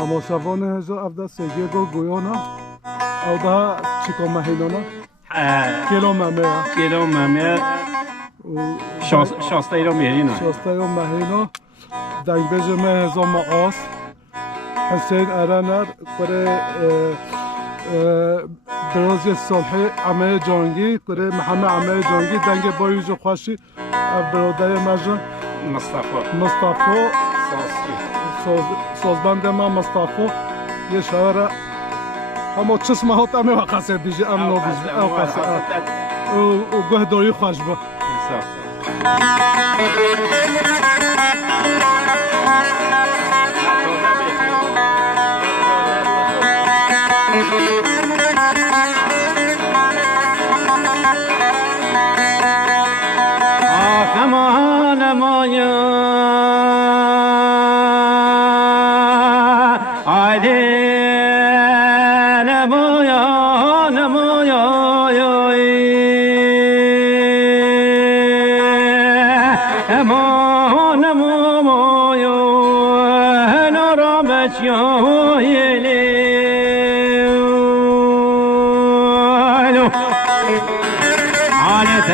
تماشاوان هزار افده سگی گو گویانا او ده چیکا مهینانا کیلو ممه شاسته ای رو میرینا شاسته و مهینا دنگ بیجه مه هزار معاص حسین ارنر کره برازی صلحی عمه جانگی کره محمد عمه جانگی دنگ بایوز خوشی برادر مجن مصطفی سازبند ما مصطفی یه شهر همه چشمه ها تمه و قصه بیجه ام نابیجه او قصه او گوه دایی خوش با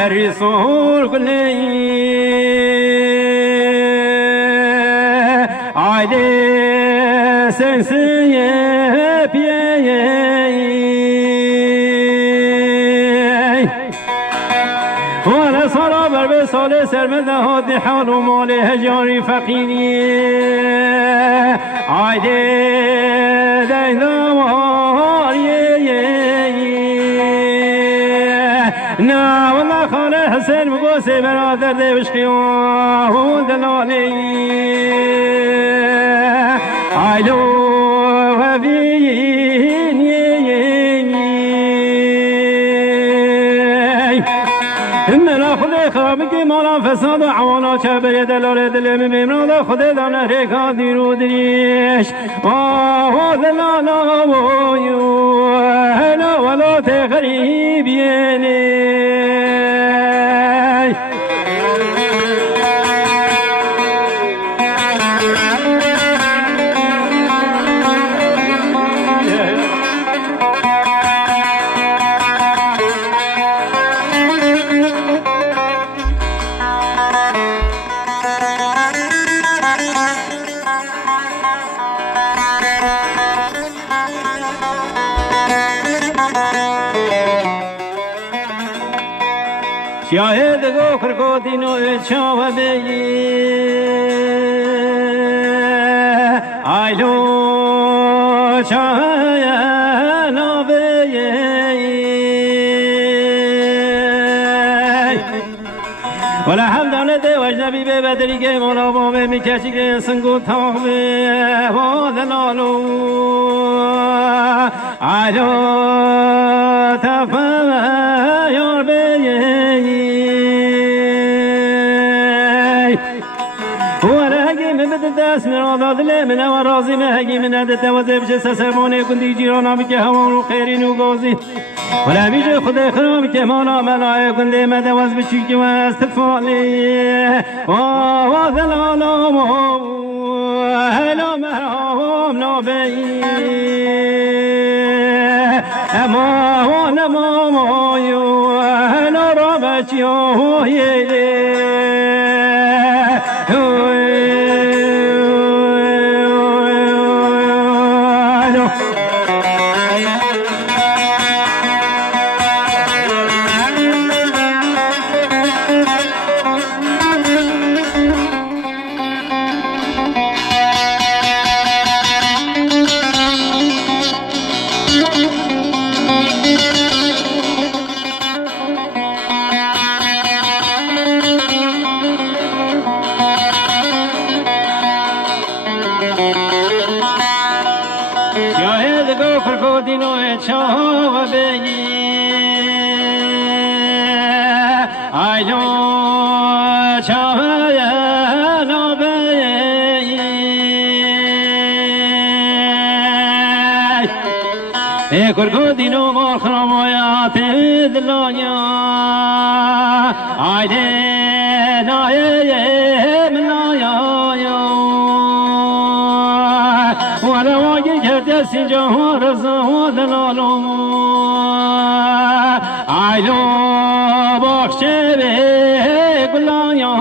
رسول كلي عادي سنسي بيي وانا صار بسال سرمده هادي حال ومال هجاري فقيري عادي نا والله خاله حسين مقوسي برادر دي بشقيوه ودلالي عيلو وفين من خدي خرابكي مالا فساد وعوانا شابر دلال دلم بمرادا خدي دانا ريكا ديرو دريش دلالا ويو هلا ولا تغريب يلي شاهد گو کرکودینو چاو بی آیلو چاهنا بی ولا حمدانه ده وجنبی به بدری که مولا بابه میکشی که سنگو تاق به وادلالو آیلو تفایار بی دست من دادله من و راضی مهگی من عدت وزه بشه سسمانه کندی جیرانا که همان و خیرین و گازی ولا بیجه خود خرام که مانا ملای کنده مدوز بچی که وست فالی و ذلالا و هلا مرام نابی اما و نما مایو هلا را بچی و یلی دینو چاو بی آیلو چاو نو بی کرکو دینو مال خرامایات دلایا آیده نایه منایا ولا واقي كرت سجاه رزاه دلالو عيلو بخشبه قلايا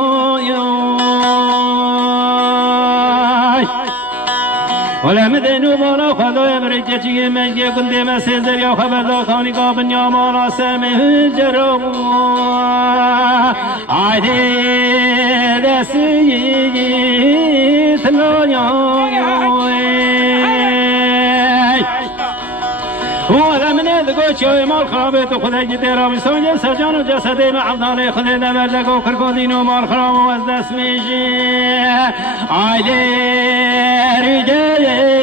ولا مدنو بالا خدا برکه چیه مگه گنده مسیزر یا خبردار خانی قابن یا مالا سمه جرم عیده دستی تلایا ولا من الگوش یا مال خرابه تو خدا جده را بسانجه سجان و جسده معبدال خدا نبرده و کرکودین و مال خراب و از دست میشه عیده رجاله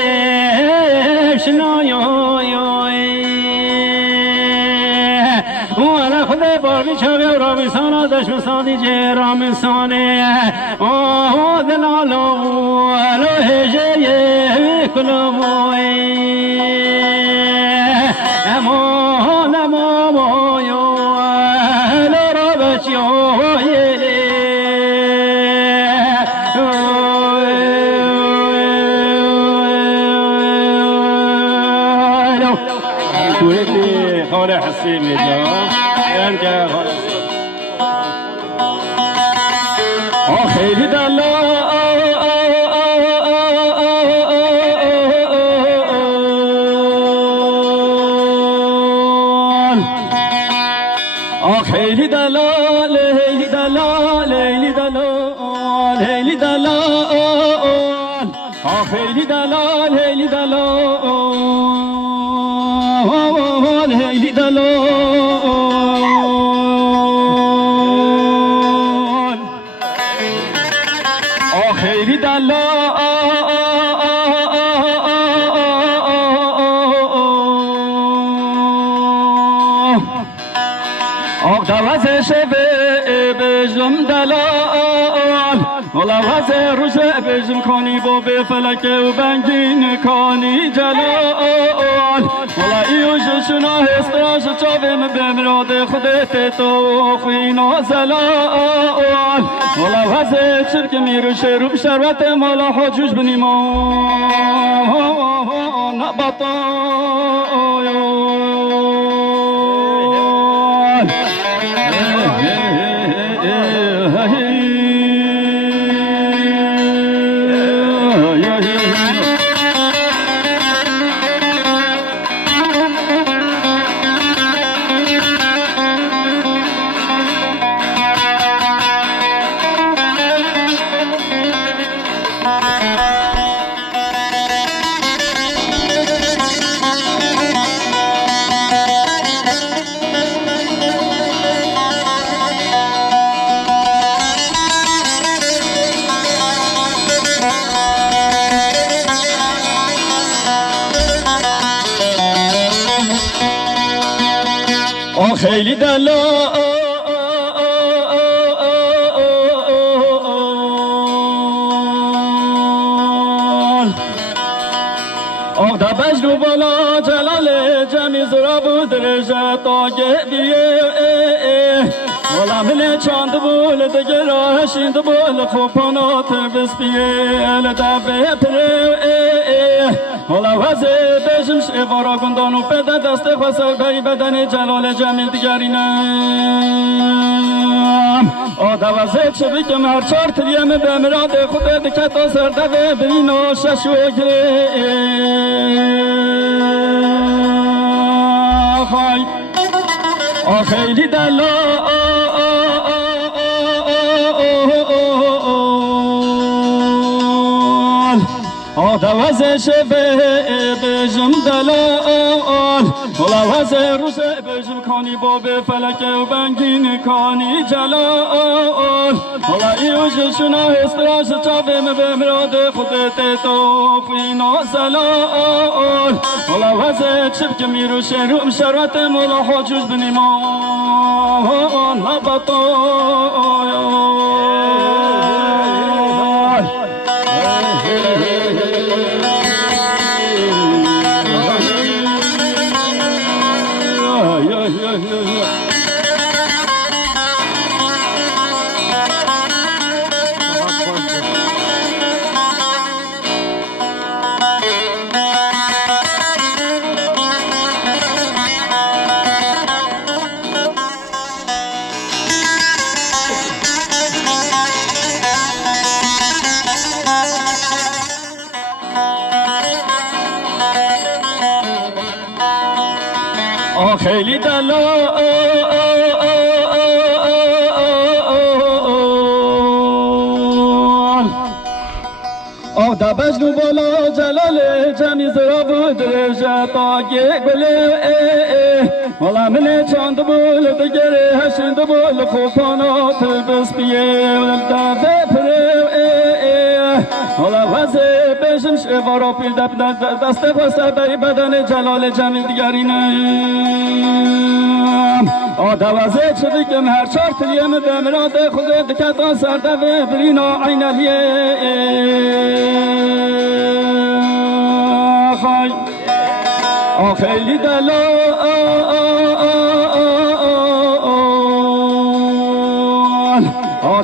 ولا خدا بارمی چاوی و رامیسانا دشم سادی جه رامیسانه دلالو ولو هجه کلوی امان امامویو لرابچیو خاله حسيمي جو يرجع خيلي دلال خيلي دلال هيلي دلال هيلي دلال هيلي دلال خيلي دلال هيلي دلال هيلي دلال خيلي دلال دوازه شبه بجم دلال ولا وزه روزه بجم کانی با به فلک و بنگین کانی جلال ولا ایوش شنا هستراش چاویم بمراد خودت تو خوینا زلال ولا وزه چرک میروش روب شروط مالا حجوش بنیمان نبطایان خیلی دلال دا بجنو بالا جلال جمی زرا بود رجت آگه بیه ولا من چاند بول دگر آشیند بول خوبانات بسپیه لدبه پره ولا وزه بجم شوارا گندانو پده دست خسر بی بدن جلال جمیل دیگرینم آده وزه چه بکم هر چار تریم به مراد خود دکتا سرده ببینو ششو گره خیلی دلال دوازه شبه بجم دلال ولا وزه روزه بجم کانی با به فلک و بنگین کانی جلال ولا ایوش شنا استراش چاویم به مراد خودت تو خوینا زلال ولا وزه چبک میروش روم شروط مولا حجوز بنیمان نبطایان خیلی دلال دبش رو بالا جلال جمی زرا بود رجا تاگه گله والا من چند بول دگره هشند بول خوبانا تلبس بیه دبه پره والا وزه بشم شوارا پیل دست خواسته بری بدن جلال جمی دیگرینه دوازه شده که هر چار تریم بمراد خود دکتان سرده و برینا عینالیه خیلی دلال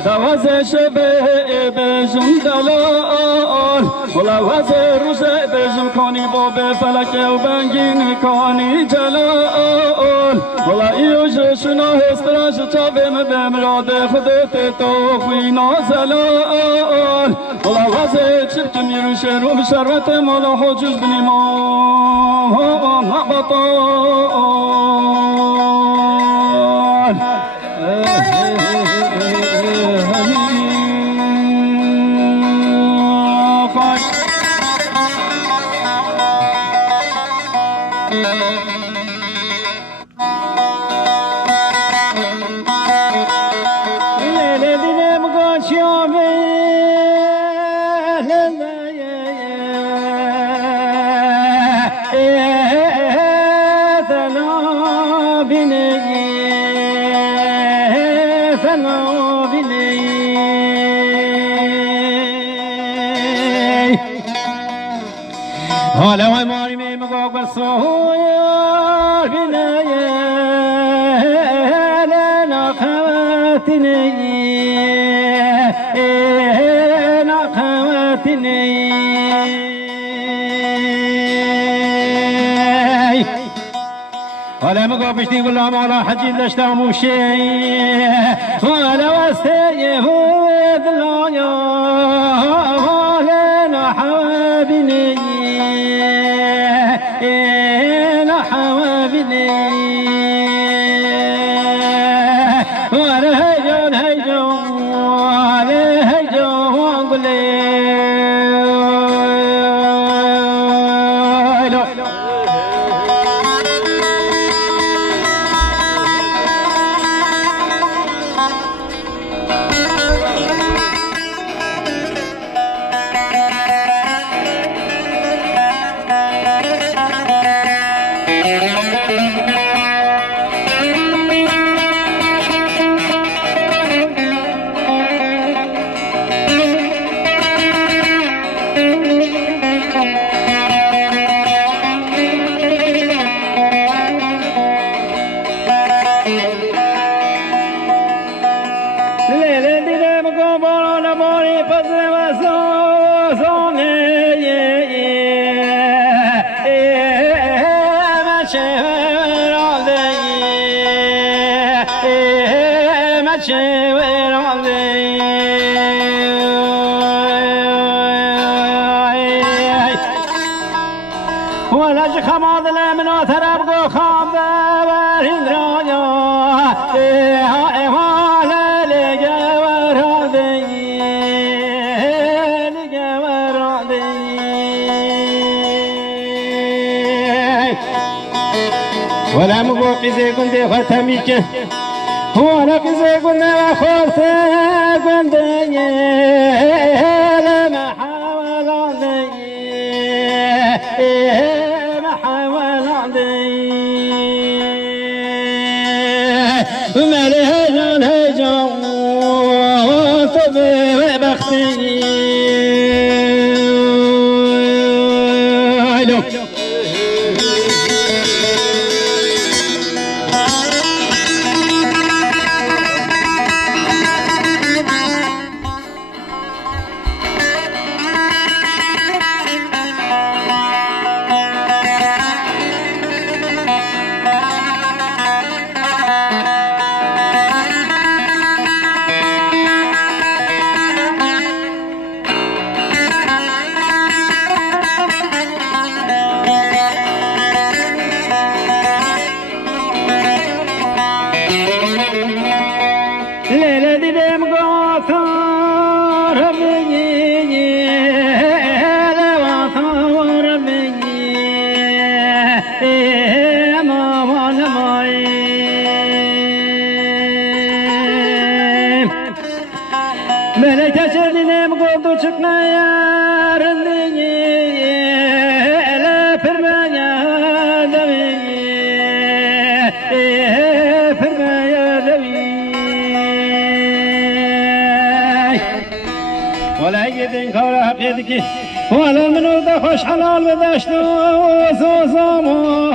دوازه شبه بجم دلال ولا وزه روزه بجم کنی با به فلک و بنگین کنی جلال ولا ایوش شنا هستراش چاویم بمراد خودت تو خوینا زلال ولا وزه چرک میروش روم شربت مولا حجوز بنیمان مقبطان حالا وای ماری می مگاگ بسویار بینه لنا خواتینه نا خواتینه حالا مگاگ بشتی گلام حالا حجی داشتم موشی حالا واسته هو دلایا لنا خواتینه ولا مبوقي زي قندي ختميك ولا قزي قلنا خورث قندي لما حاول عندي ما حاول عندي وما لهجان هجان وطبي بختي ولا من ورد خوش حلال بدشت و زمان